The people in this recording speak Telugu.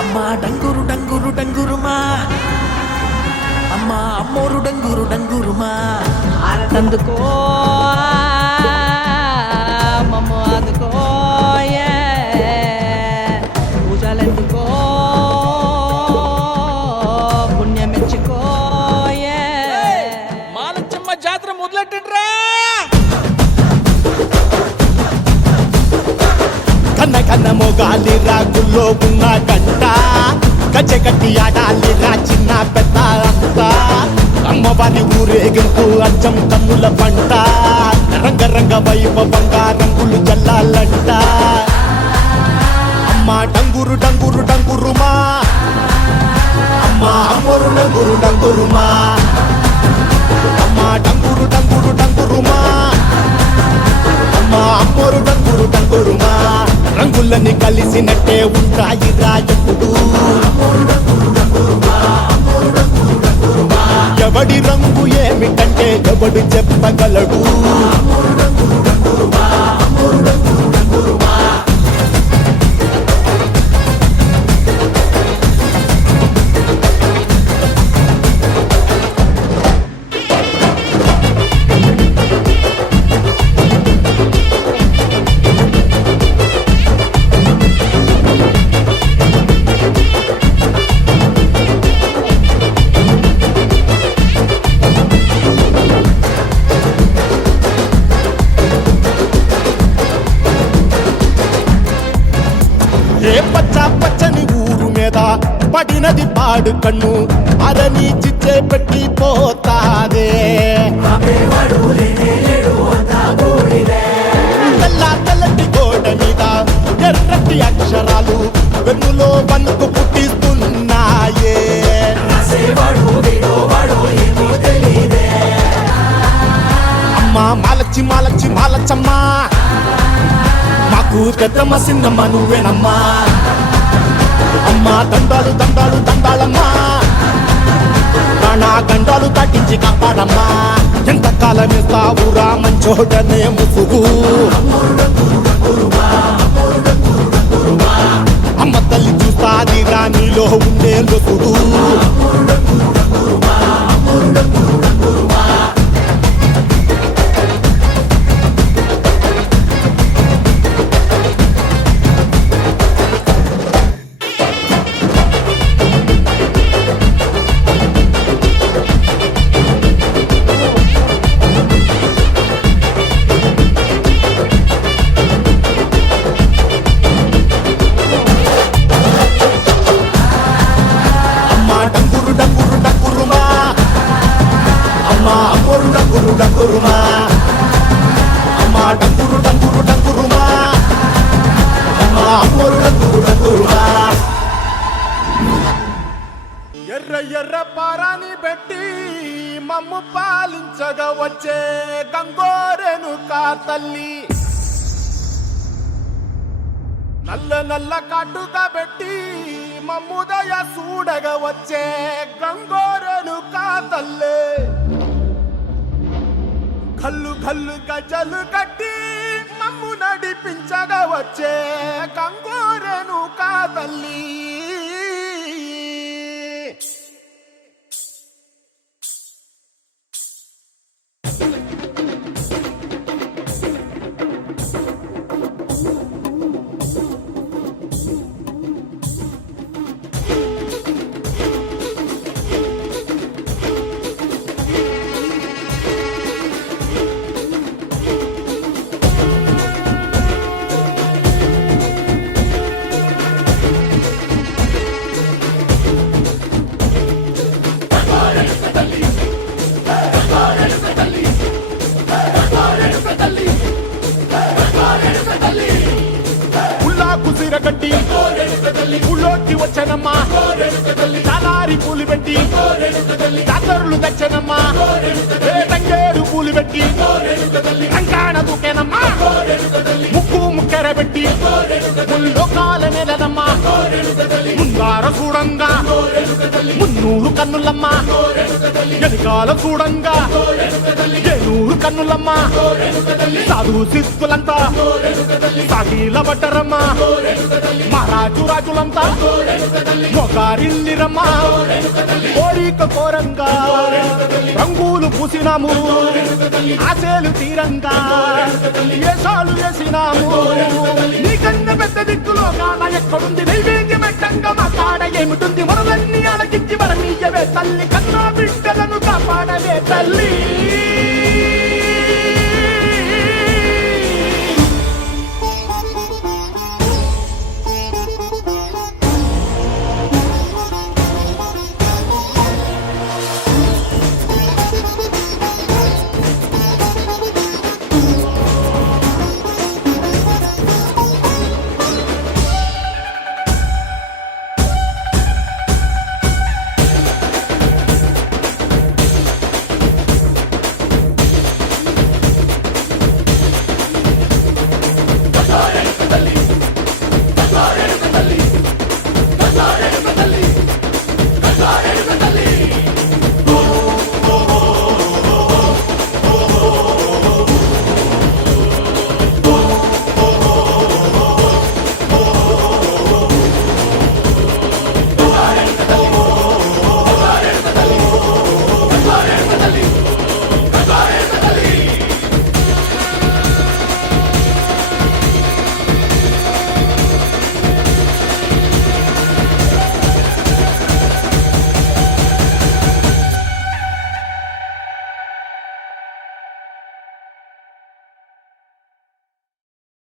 అమ్మా డంగురు డంగురు డంగురుమా, అమ్మా అమ్మోరు డంగురు డంగురుమా, ఆనందుకో మమ్మ అందుకో పూజలెందుకో పుణ్యమెచ్చుకో మాలచ్చమ్మ జాతర మొదలెట్టండ్రా. కన్న కన్న మొగాలి రాగుల్లో ఉన్న గంట గజ్జె కట్టి ఆడాలి రా చిన్న పెద్ద అంతా. అమ్మవారి ఊరేగింపు అచ్చం కన్నుల పంట, రంగరంగ వైభవంగా రంగులు జల్లాలంట. అమ్మ డంగురు డంగురు డంగురుమా, అమ్మ అమ్మోరు డంగురు డంగురుమా, అమ్మ డంగురు డంగురు డంగురుమా, అమ్మ అమ్మోరు డంగురు డంగురుమా. రంగులని కలిసినట్టే ఉంటాయి రాజపుడు, ఎవడి రంగు ఏమిటంటే ఎవడు చెప్పగలడు. ఏ పచ్చ పచ్చని ఊరు మీద పడినది పాడు కన్ను, అరని చిచ్చే పెట్టి పోతాదే. తెల్ల తెల్లటి గోడ మీద ఎర్రటి అక్షరాలు వెన్నులో వణుకు పుట్టిస్తున్నాయే. అమ్మా మాలచ్చి మాలచ్చి మాలచ్చమ్మా, మాకు పెద్దమ్మ సిన్నమ్మ నువ్వేనమ్మా. అమ్మా దండాలు దండాలు దండాలమ్మా, ప్రాణా గండాలు తగ్గించి కాపాడమ్మా. ఎంతకాలం ఇస్తావురా మంచోడనే ముసుగు, అమ్మ తల్లి చూస్తాదిరా నీలో ఉండే లొసుగు. ఎర్ర ఎర్ర పారాని పెట్టి మమ్ము పాలించగా వచ్చే గంగోరెను కా తల్లి, నల్ల నల్ల కాటుగా పెట్టి మమ్ముదయ చూడగా వచ్చే గంగోరెను కా తల్లి. కల్లు కల్లు గజలు కట్టి మమ్ము నడిపించగా వచ్చే గంగోరెను కా తల్లి. కట్టి ఊళ్ళోకి వచ్చనమ్మా, చాలారి పూలు పెట్టి జాతరులు తెచ్చనమ్మా, తంగేడు పూలు పెట్టి కంకాణ దూకేనమ్మా, ముక్కు ముక్కెర పెట్టి ముల్లోకాల నెలనమ్మా. ముంగార చూడంగా మున్నూరు కన్నులమ్మ ఎనకాల చూడంగా ఏనూరు కన్నులమ్మ సాధు శిస్తులంతా సాగిల పడ్డరమ్మ మహారాజు రాజులంతా మొగారిల్లిరమ్మ కోరిక కోరంగా రంగులు పూసినాము ఆశలు తీరంగా ఏసాలు వేసినాము నీకన్నా పెద్ద దిక్కులో కాడ ఎక్కడుంది నైవేద్యం ఎట్టంగా మా కాడ ఏమిటుంది మనలన్నీ అలకించి వరమీయవే తల్లి కన్నా బిడ్డలను కాపాడవే తల్లి